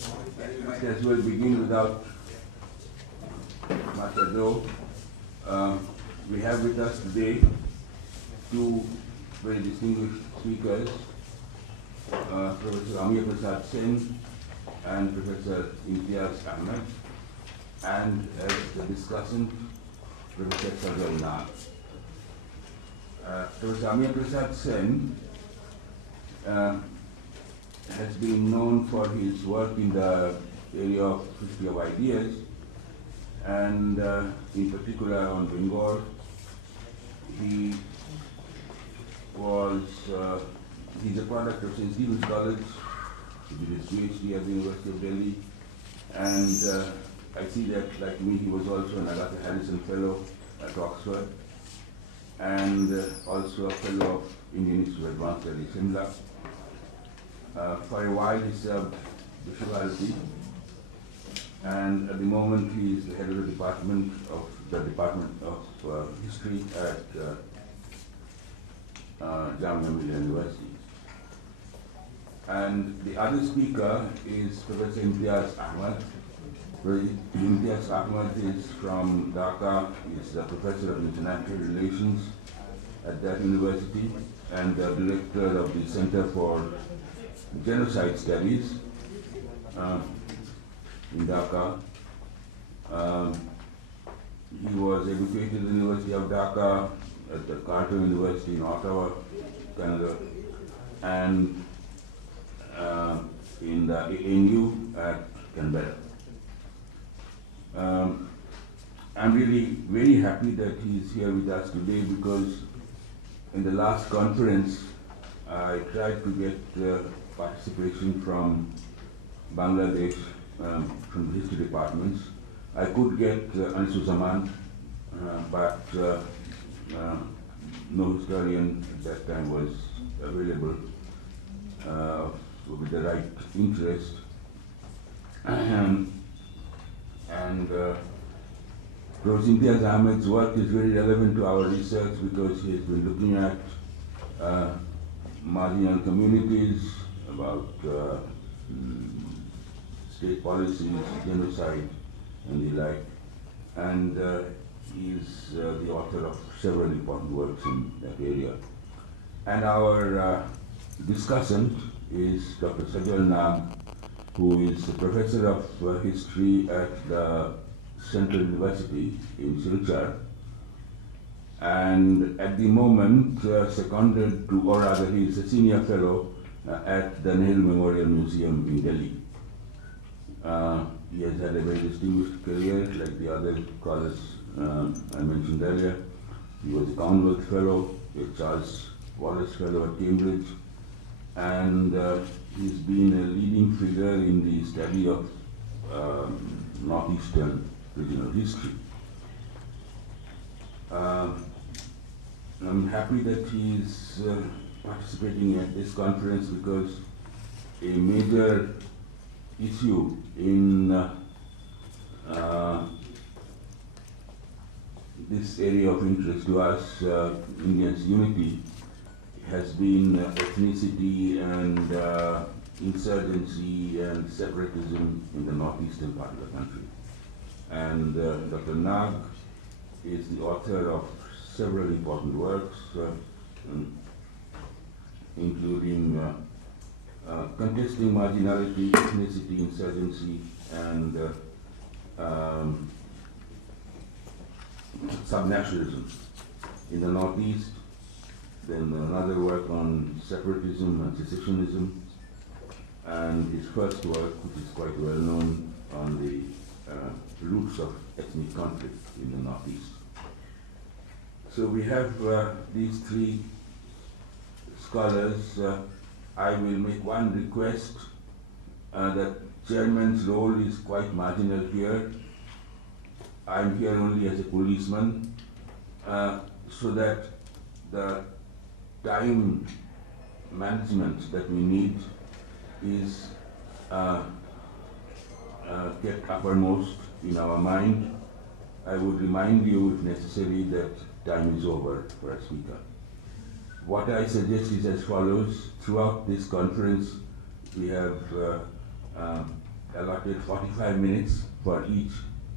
As we'll begin without much ado. We have with us today two very distinguished speakers, Professor Amir Prasad Sen and Professor Imtiaz Ahmed, and as the discussant, Professor Sajal Nag. Professor Amir Prasad Sen has been known for his work in the area of history of ideas, and in particular on Bengal. He's a product of St. Stephen's College. He did his PhD at the University of Delhi, and I see that, like me, he was also an Agatha Harrison Fellow at Oxford, and also a Fellow of Indian Institute of Advanced Studies, Shimla. For a while he served Vishwabharati, and at the moment he is the head of the Department of History at Jamia Millia University. And the other speaker is Professor Imtiaz Ahmed. Imtiaz Ahmed is from Dhaka. He is a professor of international relations at that university and the director of the Center for Genocide Studies in Dhaka. He was educated at the University of Dhaka, at the Carter University in Ottawa, Canada, and in the ANU at Canberra. I'm really very happy that he's here with us today, because in the last conference I tried to get participation from Bangladesh, from the history departments. I could get Anisul Zaman, but no historian at that time was available with the right interest. And Professor Imtiaz Ahmed's work is very relevant to our research, because he has been looking at marginal communities, about state policies, genocide, and the like. And he is the author of several important works in that area. And our discussant is Dr. Sajal Nag, who is a professor of history at the Central University in Silchar, and at the moment seconded to, or rather he is a senior fellow at the Nehru Memorial Museum in Delhi. He has had a very distinguished career, like the other scholars I mentioned earlier. He was a Commonwealth Fellow, a Charles Wallace Fellow at Cambridge, and he's been a leading figure in the study of Northeastern regional history. I'm happy that he is participating at this conference, because a major issue in this area of interest to us, Indians' unity, has been ethnicity and insurgency and separatism in the northeastern part of the country. And Dr. Nag is the author of several important works, including contesting marginality, ethnicity, insurgency, and subnationalism in the Northeast. Then another work on separatism and secessionism, and his first work, which is quite well known, on the roots of ethnic conflict in the Northeast. So we have these three scholars. I will make one request, that chairman's role is quite marginal here. I'm here only as a policeman, so that the time management that we need is kept uppermost in our mind. I would remind you, if necessary, that time is over for a speaker. What I suggest is as follows. Throughout this conference, we have allotted 45 minutes for each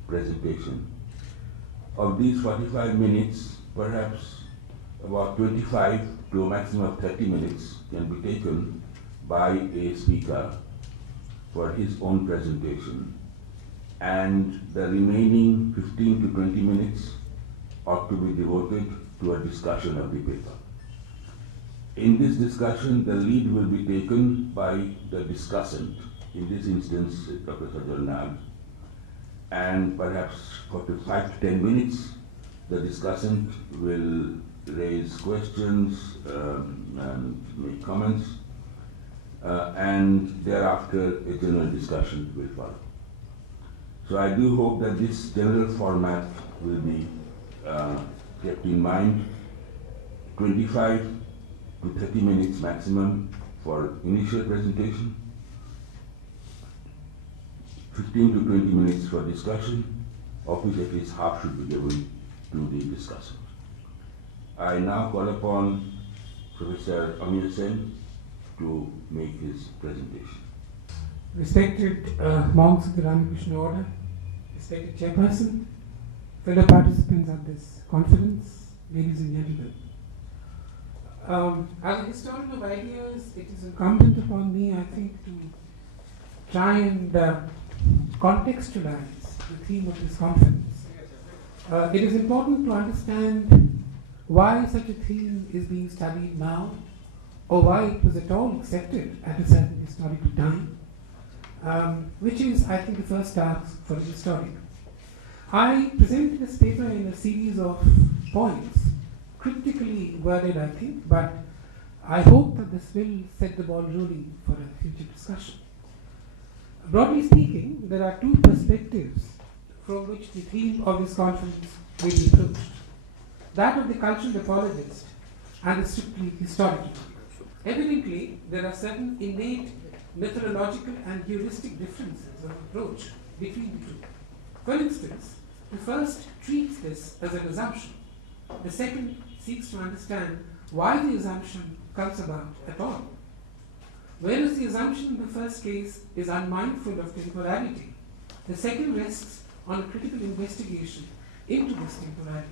presentation. Of these 45 minutes, perhaps about 25 to a maximum of 30 minutes can be taken by a speaker for his own presentation, and the remaining 15 to 20 minutes ought to be devoted to a discussion of the paper. In this discussion, the lead will be taken by the discussant, in this instance, Dr. Sajal Nag, and perhaps for 5 to 10 minutes, the discussant will raise questions and make comments, and thereafter a general discussion will follow. So I do hope that this general format will be kept in mind. 25 to 30 minutes maximum for initial presentation, 15 to 20 minutes for discussion, of which at least half should be given to the discussant. I now call upon Professor Amir Sen to make his presentation. Respected monks of the Ramakrishna Order, respected Chairperson, fellow participants at this conference, ladies and gentlemen. As a historian of ideas, it is incumbent upon me, I think, to try and contextualize the theme of this conference. It is important to understand why such a theme is being studied now, or why it was at all accepted at a certain historical time, which is, I think, the first task for a historian. I presented this paper in a series of points, critically worded, I think, but I hope that this will set the ball rolling for a future discussion. Broadly speaking, there are two perspectives from which the theme of this conference will be approached: that of the cultural apologist and the strictly historical. Evidently, there are certain innate methodological and heuristic differences of approach between the two. For instance, the first treats this as an assumption. The second seeks to understand why the assumption comes about at all. Whereas the assumption in the first case is unmindful of temporality, the second rests on a critical investigation into this temporality.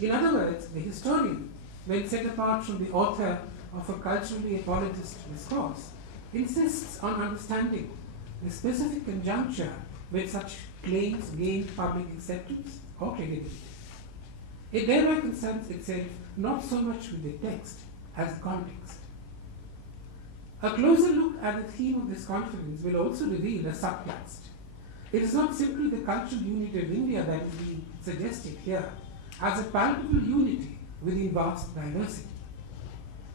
In other words, the historian, when set apart from the author of a culturally apologist discourse, insists on understanding the specific conjuncture when such claims gain public acceptance or credibility. It thereby concerns itself not so much with the text as the context. A closer look at the theme of this conference will also reveal a subtext. It is not simply the cultural unity of India that is being suggested here as a palpable unity within vast diversity.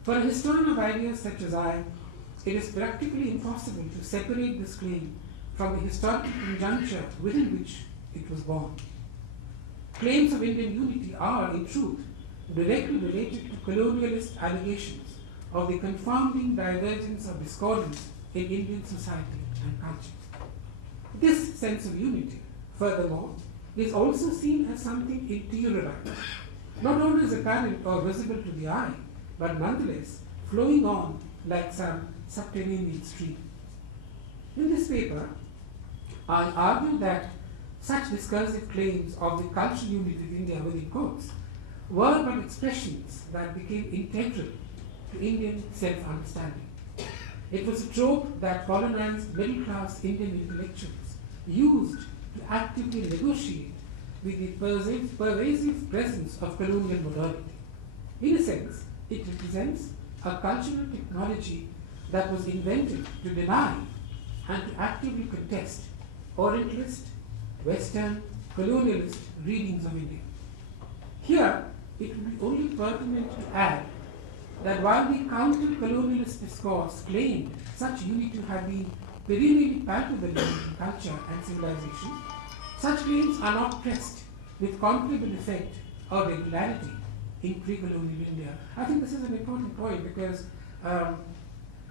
For a historian of ideas such as I, it is practically impossible to separate this claim from the historical conjuncture within which it was born. Claims of Indian unity are, in truth, directly related to colonialist allegations of the confounding divergence of discordance in Indian society and culture. This sense of unity, furthermore, is also seen as something interiorized, not only as apparent or visible to the eye, but nonetheless flowing on like some subterranean stream. In this paper, I argue that such discursive claims of the cultural unity of India within quotes were but expressions that became integral to Indian self-understanding. It was a trope that colonized middle-class Indian intellectuals used to actively negotiate with the pervasive presence of colonial modernity. In a sense, it represents a cultural technology that was invented to deny and to actively contest Orientalist, Western, colonialist readings of India. Here, it would be only pertinent to add that while the counter-colonialist discourse claimed such unity to have been perennially palpable in Indian culture and civilization, such claims are not pressed with comparable effect or regularity in pre-colonial India. I think this is an important point because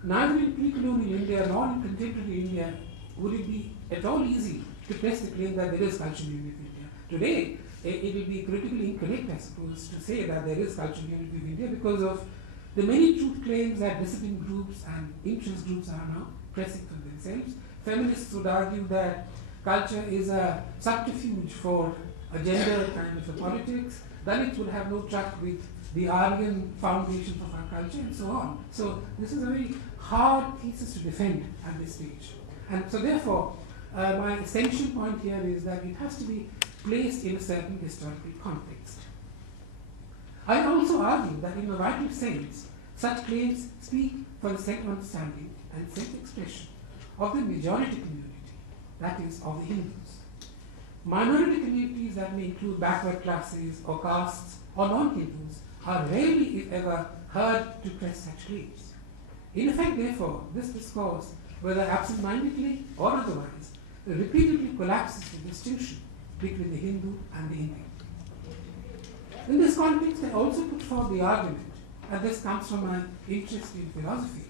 neither in pre-colonial India nor in contemporary India would it be at all easy to press the claim that there is cultural unity of India. Today, it will be critically incorrect, I suppose, to say that there is cultural unity of India because of the many truth claims that dissident groups and interest groups are now pressing for themselves. feminists would argue that culture is a subterfuge for a gender kind of a politics. Dalits would have no truck with the Aryan foundations of our culture and so on. So this is a very hard thesis to defend at this stage. And so therefore, my essential point here is that it has to be placed in a certain historical context. I also argue that in a vital sense, such claims speak for the self-understanding and self-expression of the majority community, that is, of the Hindus. Minority communities that may include backward classes or castes or non-Hindus are rarely, if ever, heard to press such claims. In effect, therefore, this discourse, whether absent-mindedly or otherwise, repeatedly collapses the distinction between the Hindu and the Indian. In this context, I also put forth the argument, and this comes from my interest in philosophy,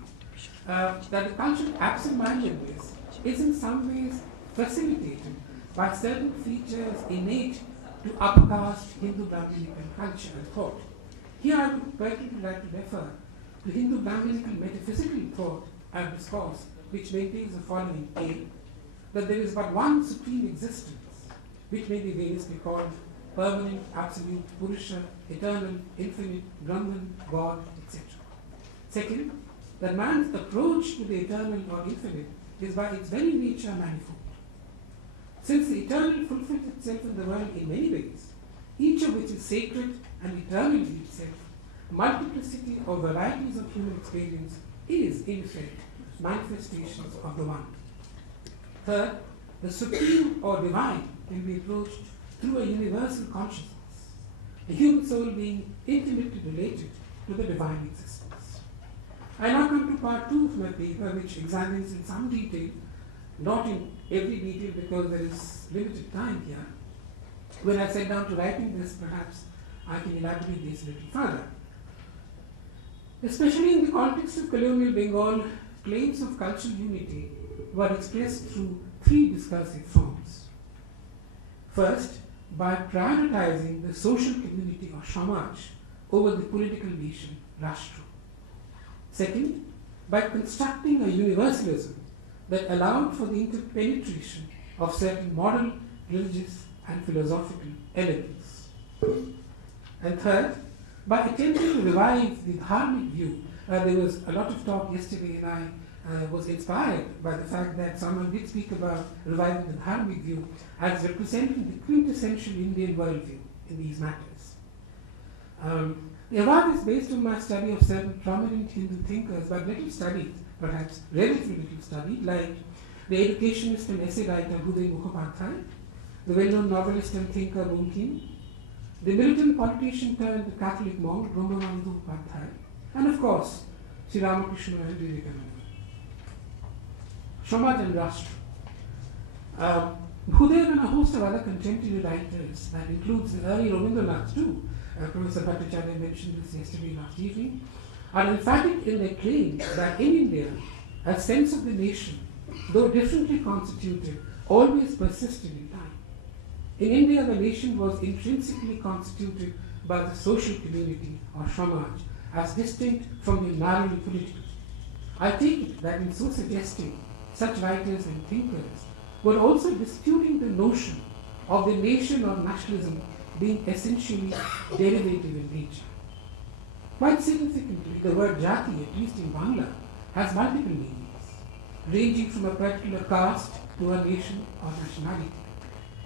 that the culture of absent-mindedness is in some ways facilitated by certain features innate to upper caste Hindu Brahminical culture and thought. Here I would particularly like to refer to Hindu Brahminical metaphysical thought and discourse, which maintains the following aim: that there is but one supreme existence, which may be variously called permanent, absolute, Purusha, eternal, infinite, Brahman, God, etc. Second, that man's approach to the eternal or infinite is by its very nature manifold. Since the eternal fulfills itself in the world in many ways, each of which is sacred and eternal in itself, multiplicity or varieties of human experience is, in effect, manifestations of the one. Third, the supreme or divine can be approached through a universal consciousness, the human soul being intimately related to the divine existence. I now come to part 2 of my paper, which examines in some detail, not in every detail because there is limited time here. When I sat down to writing this, perhaps I can elaborate this a little further. Especially in the context of colonial Bengal, claims of cultural unity were expressed through 3 discursive forms. First, by prioritizing the social community or Samaj over the political nation, Rashtra. Second, by constructing a universalism that allowed for the interpenetration of certain moral, religious, and philosophical elements. And third, by attempting to revive the dharmic view. There was a lot of talk yesterday, and I was inspired by the fact that someone did speak about reviving the dharmic view as representing the quintessential Indian worldview in these matters. The award is based on my study of certain prominent Hindu thinkers, but little studied, perhaps relatively little studied, like the educationist and essay writer Bhudev Mukhopadhyay, the well-known novelist and thinker Mumkin, the militant politician turned Catholic monk Brahmananda Upadhyay, and of course, Sri Ramakrishna and Vivekananda. Samaj and Rashtra. Bhudev and a host of other contemporary writers, that includes the early Rabindranath too, Professor Bhattacharya mentioned this yesterday last evening, are emphatic in their claim that in India, a sense of the nation, though differently constituted, always persisted in time. In India, the nation was intrinsically constituted by the social community or Samaj, as distinct from the narrowly political. I take it that in so suggesting, such writers and thinkers were also disputing the notion of the nation or nationalism being essentially derivative in nature. Quite significantly, the word jati, at least in Bangla, has multiple meanings, ranging from a particular caste to a nation or nationality.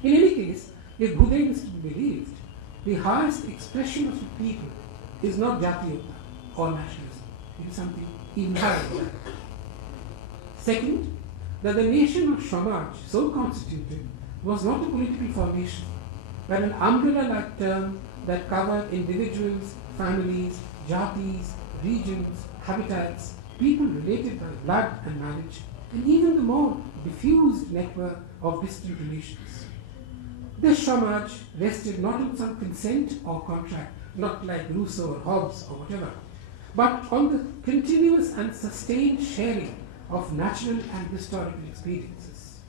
In any case, if Bhudev is to be believed, the highest expression of the people is not Jatiyota or nationalism. It is something even higher than that. Second, that the nation of Samaj, so constituted, was not a political formation, but an umbrella-like term that covered individuals, families, jatis, regions, habitats, people related by blood and marriage, and even the more diffused network of distant relations. This Samaj rested not on some consent or contract, not like Rousseau or Hobbes or whatever, but on the continuous and sustained sharing of natural and historical experiences.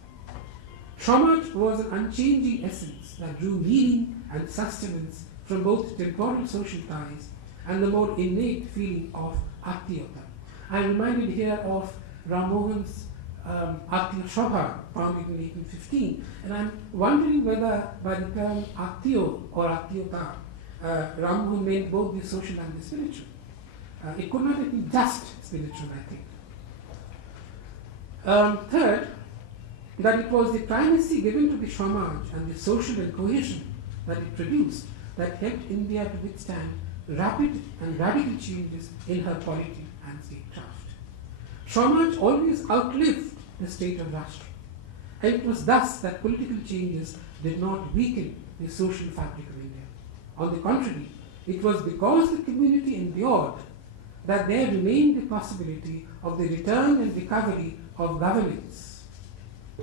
Samaj was an unchanging essence that drew meaning and sustenance from both temporal social ties and the more innate feeling of Atmiyata. I am reminded here of Ram Mohan's Atyo Shobha, founded in 1815. And I'm wondering whether by the term Atyo or Atyota, Ram Mohan meant both the social and the spiritual. It could not have been just spiritual, I think. Third, that it was the primacy given to the Samaj and the social and cohesion that it produced that helped India to withstand rapid and radical changes in her polity and statecraft. Samaj always outlived the state of Rashtra, and it was thus that political changes did not weaken the social fabric of India. On the contrary, it was because the community endured that there remained the possibility of the return and recovery of governance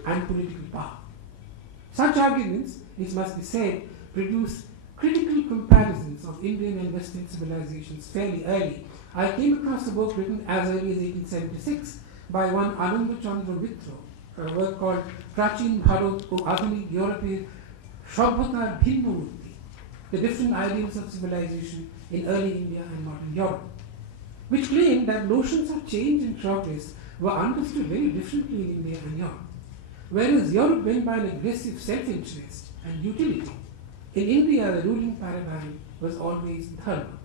and political power. Such arguments, it must be said, produce critical comparisons of Indian and Western civilizations fairly early. I came across a book written as early as 1876 by one Ananda Chandra Mitra, a work called Prachin Bharat ko Adhunik Europe Shabhata Bhinnamurti, the different ideals of civilization in early India and modern Europe, which claimed that notions of change and progress were understood very differently in India and Europe. Whereas Europe went by an aggressive self-interest and utility, in India the ruling paradigm was always dharma.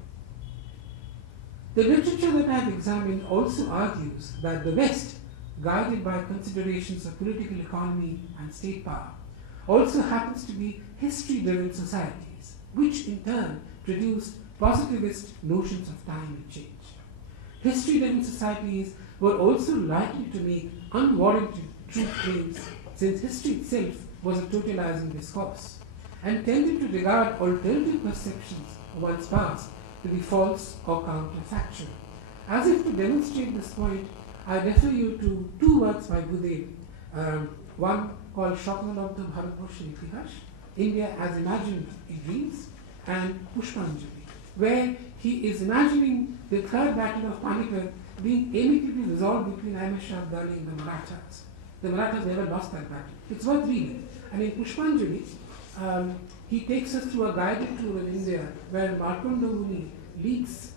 The literature that I have examined also argues that the West, guided by considerations of political economy and state power, also happens to be history-driven societies, which in turn produce positivist notions of time and change. History-driven societies were also likely to make unwarranted truth claims, since history itself was a totalizing discourse, and tended to regard alternative perceptions of one's past to be false or counterfactual. As if to demonstrate this point, I refer you to two works by Gudev, one called Shoknalabdha Bharatvarsha Itihash, India as Imagined in Dreams, and Pushpanjali, where he is imagining the third battle of Panipat being amicably resolved between Ahmad Shah Abdali and the Marathas. The Marathas never lost that battle. It's worth reading. And in Pushpanjali, he takes us through a guided tour of India where Markanda Muni leads